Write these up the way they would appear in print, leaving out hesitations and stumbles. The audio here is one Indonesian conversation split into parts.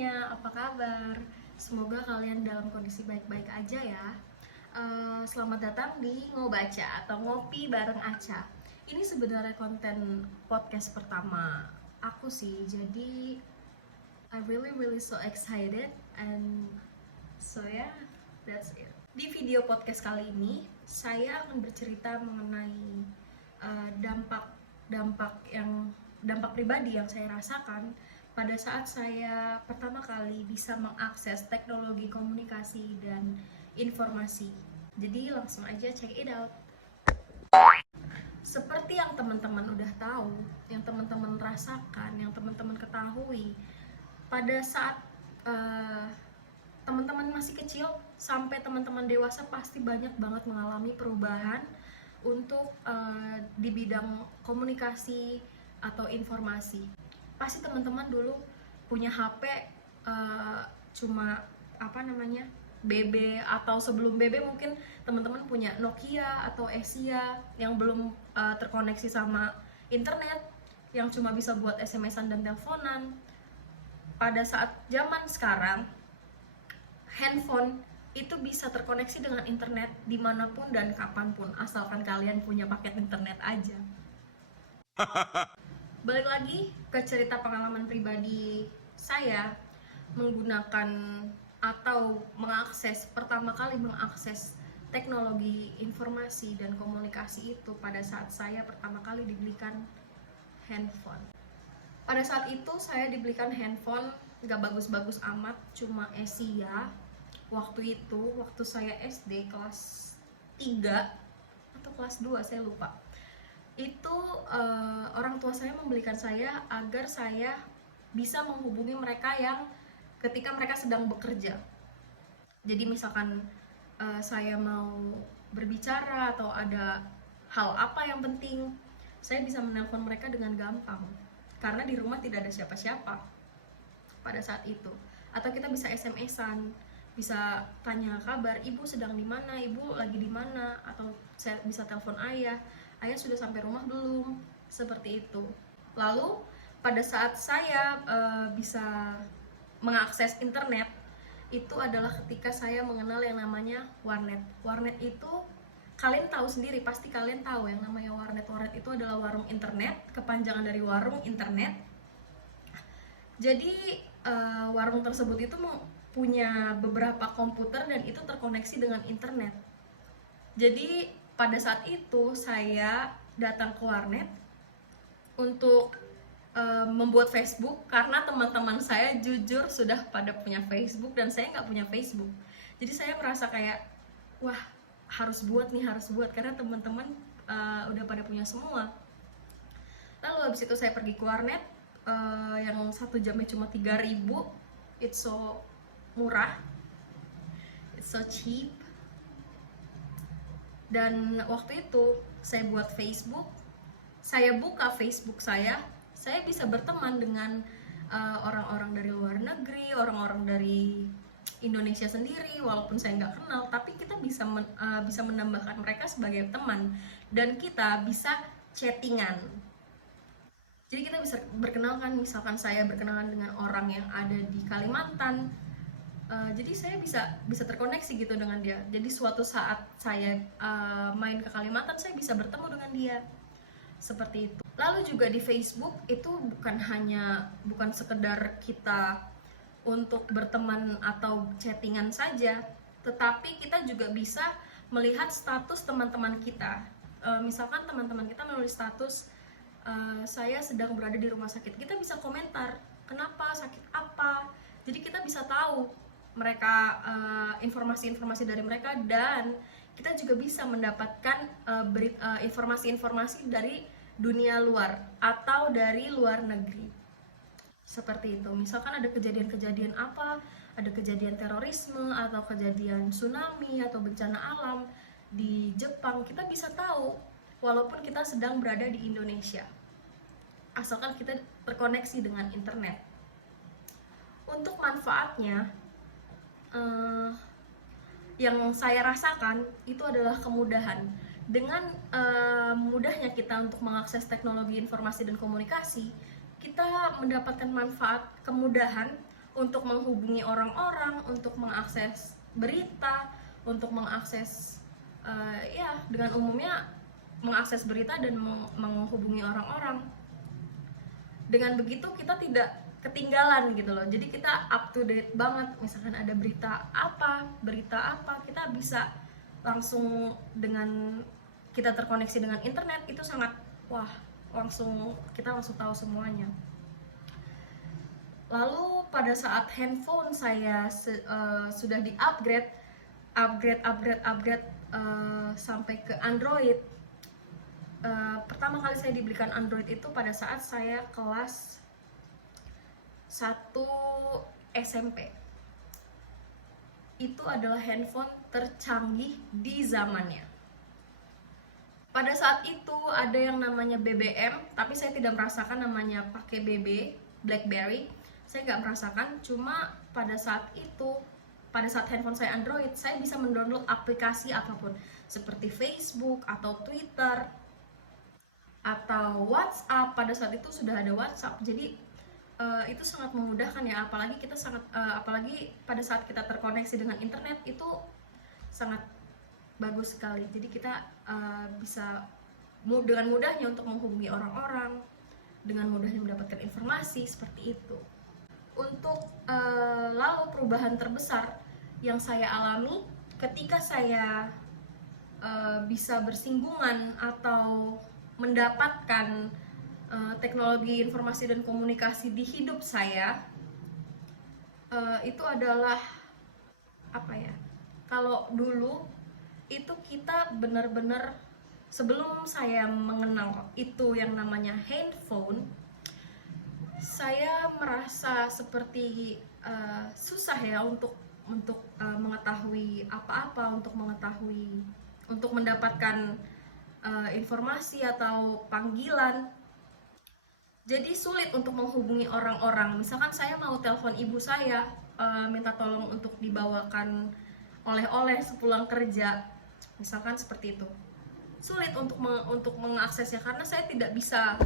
semuanya, apa kabar? Semoga kalian dalam kondisi baik-baik aja ya. Selamat datang di Ngobaca atau Ngopi bareng Aca. Ini sebenarnya konten podcast pertama aku sih, jadi I really so excited and so yeah, that's it. Di video podcast kali ini, saya akan bercerita mengenai dampak pribadi yang saya rasakan pada saat saya pertama kali bisa mengakses teknologi komunikasi dan informasi. Jadi langsung aja check it out. Seperti yang teman-teman udah tahu, yang teman-teman rasakan, yang teman-teman ketahui, pada saat teman-teman masih kecil sampai teman-teman dewasa pasti banyak banget mengalami perubahan untuk di bidang komunikasi atau informasi. Pasti teman-teman dulu punya HP cuma BB, atau sebelum BB mungkin teman-teman punya Nokia atau Asia yang belum terkoneksi sama internet, yang cuma bisa buat SMS-an dan teleponan. Pada saat zaman sekarang, handphone itu bisa terkoneksi dengan internet dimanapun dan kapanpun, asalkan kalian punya paket internet aja. Balik lagi ke cerita pengalaman pribadi saya menggunakan atau pertama kali mengakses teknologi informasi dan komunikasi itu pada saat saya pertama kali dibelikan handphone. Pada saat itu saya dibelikan handphone gak bagus-bagus amat, cuma Asia. Waktu saya SD kelas 3 atau kelas 2, saya lupa. Itu orang tua saya membelikan saya agar saya bisa menghubungi mereka yang ketika mereka sedang bekerja. Jadi misalkan saya mau berbicara atau ada hal apa yang penting, saya bisa menelpon mereka dengan gampang karena di rumah tidak ada siapa-siapa pada saat itu. Atau kita bisa SMS-an, bisa tanya kabar, ibu sedang di mana, ibu lagi di mana, atau saya bisa telepon ayah sudah sampai rumah belum, seperti itu. Lalu pada saat saya bisa mengakses internet, itu adalah ketika saya mengenal yang namanya warnet. Warnet itu kalian tahu sendiri, pasti kalian tahu yang namanya warnet. Warnet itu adalah warung internet, kepanjangan dari warung internet. Jadi warung tersebut itu punya beberapa komputer dan itu terkoneksi dengan internet. Jadi pada saat itu saya datang ke warnet untuk membuat Facebook karena teman-teman saya jujur sudah pada punya Facebook dan saya nggak punya Facebook. Jadi saya merasa kayak wah, harus buat karena teman-teman udah pada punya semua. Lalu habis itu saya pergi ke warnet yang 1 jamnya cuma 3.000. It's so murah, it's so cheap. Dan waktu itu saya buat Facebook, saya buka Facebook saya bisa berteman dengan orang-orang dari luar negeri, orang-orang dari Indonesia sendiri, walaupun saya nggak kenal, tapi kita bisa menambahkan mereka sebagai teman dan kita bisa chattingan. Jadi kita bisa berkenalan, misalkan saya berkenalan dengan orang yang ada di Kalimantan, jadi saya bisa terkoneksi gitu dengan dia. Jadi suatu saat saya main ke Kalimantan, saya bisa bertemu dengan dia, seperti itu. Lalu juga di Facebook itu bukan sekedar kita untuk berteman atau chattingan saja, tetapi kita juga bisa melihat status teman-teman kita. Misalkan teman-teman kita menulis status saya sedang berada di rumah sakit, kita bisa komentar kenapa, sakit apa. Jadi kita bisa tahu mereka, informasi-informasi dari mereka, dan kita juga bisa mendapatkan informasi-informasi dari dunia luar atau dari luar negeri, seperti itu. Misalkan ada kejadian-kejadian apa, ada kejadian terorisme atau kejadian tsunami atau bencana alam di Jepang, kita bisa tahu walaupun kita sedang berada di Indonesia, asalkan kita terkoneksi dengan internet. Untuk manfaatnya, yang saya rasakan itu adalah kemudahan. Dengan mudahnya kita untuk mengakses teknologi informasi dan komunikasi, kita mendapatkan manfaat kemudahan untuk menghubungi orang-orang, untuk mengakses berita, untuk mengakses ya dengan umumnya mengakses berita dan menghubungi orang-orang. Dengan begitu kita tidak ketinggalan gitu loh, jadi kita up to date banget. Misalkan ada berita apa, kita bisa langsung, dengan kita terkoneksi dengan internet itu sangat kita langsung tahu semuanya. Lalu pada saat handphone saya sudah di upgrade sampai ke Android. Pertama kali saya dibelikan Android itu pada saat saya kelas 1 SMP. Itu adalah handphone tercanggih di zamannya. Pada saat itu ada yang namanya BBM, tapi saya tidak merasakan namanya pakai BB, BlackBerry. Saya nggak merasakan, cuma pada saat handphone saya Android, saya bisa mendownload aplikasi apapun, seperti Facebook atau Twitter atau WhatsApp. Pada saat itu sudah ada WhatsApp, jadi itu sangat memudahkan ya. Apalagi pada saat kita terkoneksi dengan internet, itu sangat bagus sekali. Jadi kita bisa dengan mudahnya untuk menghubungi orang-orang, dengan mudahnya mendapatkan informasi seperti itu. Untuk lalu perubahan terbesar yang saya alami ketika saya bisa bersinggungan atau mendapatkan teknologi informasi dan komunikasi di hidup saya, itu adalah kalau dulu itu kita benar-benar, sebelum saya mengenal itu yang namanya handphone, saya merasa seperti susah ya untuk mengetahui apa-apa, untuk mendapatkan informasi atau panggilan. Jadi sulit untuk menghubungi orang-orang. Misalkan saya mau telepon ibu saya, minta tolong untuk dibawakan oleh-oleh sepulang kerja, misalkan seperti itu. Sulit untuk mengaksesnya karena saya tidak bisa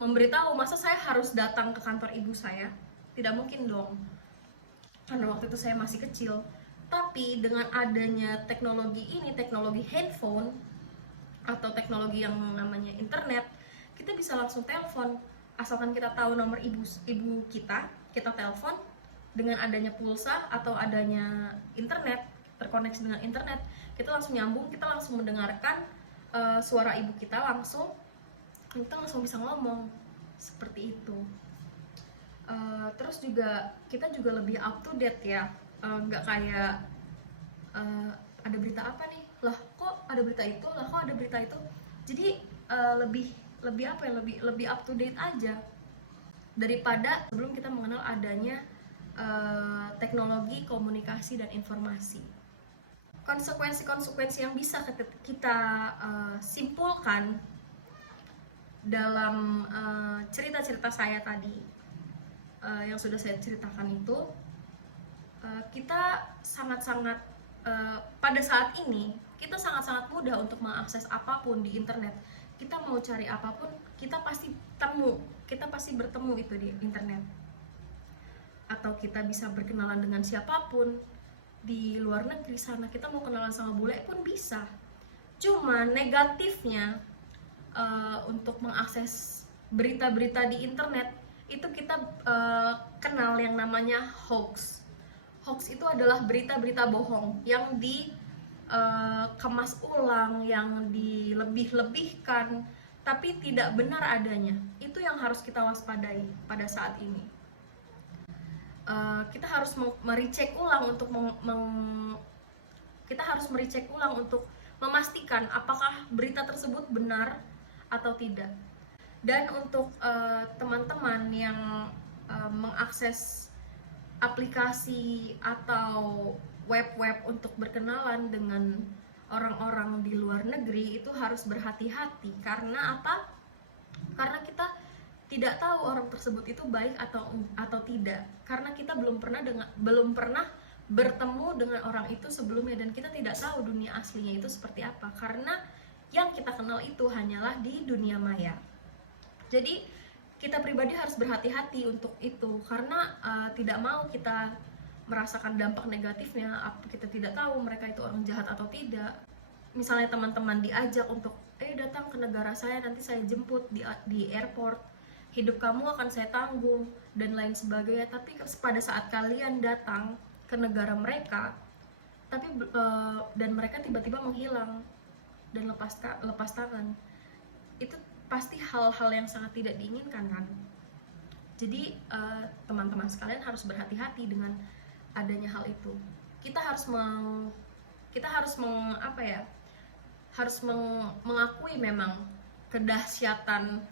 memberitahu. Masa saya harus datang ke kantor ibu saya? Tidak mungkin dong, karena waktu itu saya masih kecil. Tapi dengan adanya teknologi ini, teknologi handphone atau teknologi yang namanya internet, kita bisa langsung telepon. Asalkan kita tahu nomor ibu kita telepon. Dengan adanya pulsa atau adanya internet, terkoneksi dengan internet, kita langsung nyambung, kita langsung mendengarkan suara ibu kita langsung, kita langsung bisa ngomong seperti itu. Terus juga kita juga lebih up to date ya, nggak kayak ada berita apa nih, lah kok ada berita itu, jadi lebih up to date aja daripada sebelum kita mengenal adanya teknologi komunikasi dan informasi. Konsekuensi yang bisa kita simpulkan dalam cerita-cerita saya tadi yang sudah saya ceritakan itu, kita sangat-sangat pada saat ini kita sangat-sangat mudah untuk mengakses apapun di internet. Kita mau cari apapun, kita pasti bertemu itu di internet. Atau kita bisa berkenalan dengan siapapun di luar negeri sana. Kita mau kenalan sama bule pun bisa. Cuma negatifnya untuk mengakses berita-berita di internet itu kita kenal yang namanya hoax. Hoax itu adalah berita-berita bohong yang dikemas ulang, yang dilebih-lebihkan, tapi tidak benar adanya. Itu yang harus kita waspadai pada saat ini. Kita harus merecek ulang untuk memastikan apakah berita tersebut benar atau tidak. Dan untuk teman-teman yang mengakses aplikasi atau web-web untuk berkenalan dengan orang-orang di luar negeri, itu harus berhati-hati. Karena apa? Karena kita tidak tahu orang tersebut itu baik atau tidak, karena kita belum pernah bertemu dengan orang itu sebelumnya, dan kita tidak tahu dunia aslinya itu seperti apa, karena yang kita kenal itu hanyalah di dunia maya. Jadi kita pribadi harus berhati-hati untuk itu, karena tidak mau kita merasakan dampak negatifnya. Kita tidak tahu mereka itu orang jahat atau tidak. Misalnya teman-teman diajak untuk datang ke negara saya, nanti saya jemput di airport, hidup kamu akan saya tanggung dan lain sebagainya. Tapi pada saat kalian datang ke negara mereka, tapi dan mereka tiba-tiba menghilang dan lepas tangan, itu pasti hal-hal yang sangat tidak diinginkan kan. Jadi teman-teman sekalian harus berhati-hati dengan adanya hal itu. Kita harus mengakui memang kedahsyatan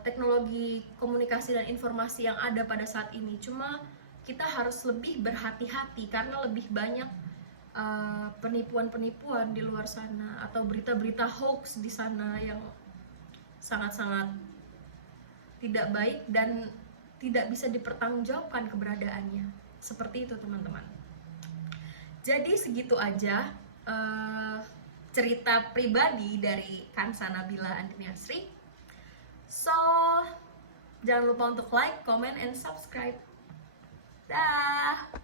teknologi komunikasi dan informasi yang ada pada saat ini. Cuma kita harus lebih berhati-hati karena lebih banyak penipuan-penipuan di luar sana atau berita-berita hoax di sana yang sangat-sangat tidak baik dan tidak bisa dipertanggungjawabkan keberadaannya. Seperti itu teman-teman. Jadi segitu aja cerita pribadi dari Kansa Nabila Andriasri. So, jangan lupa untuk like, comment, and subscribe. Dah.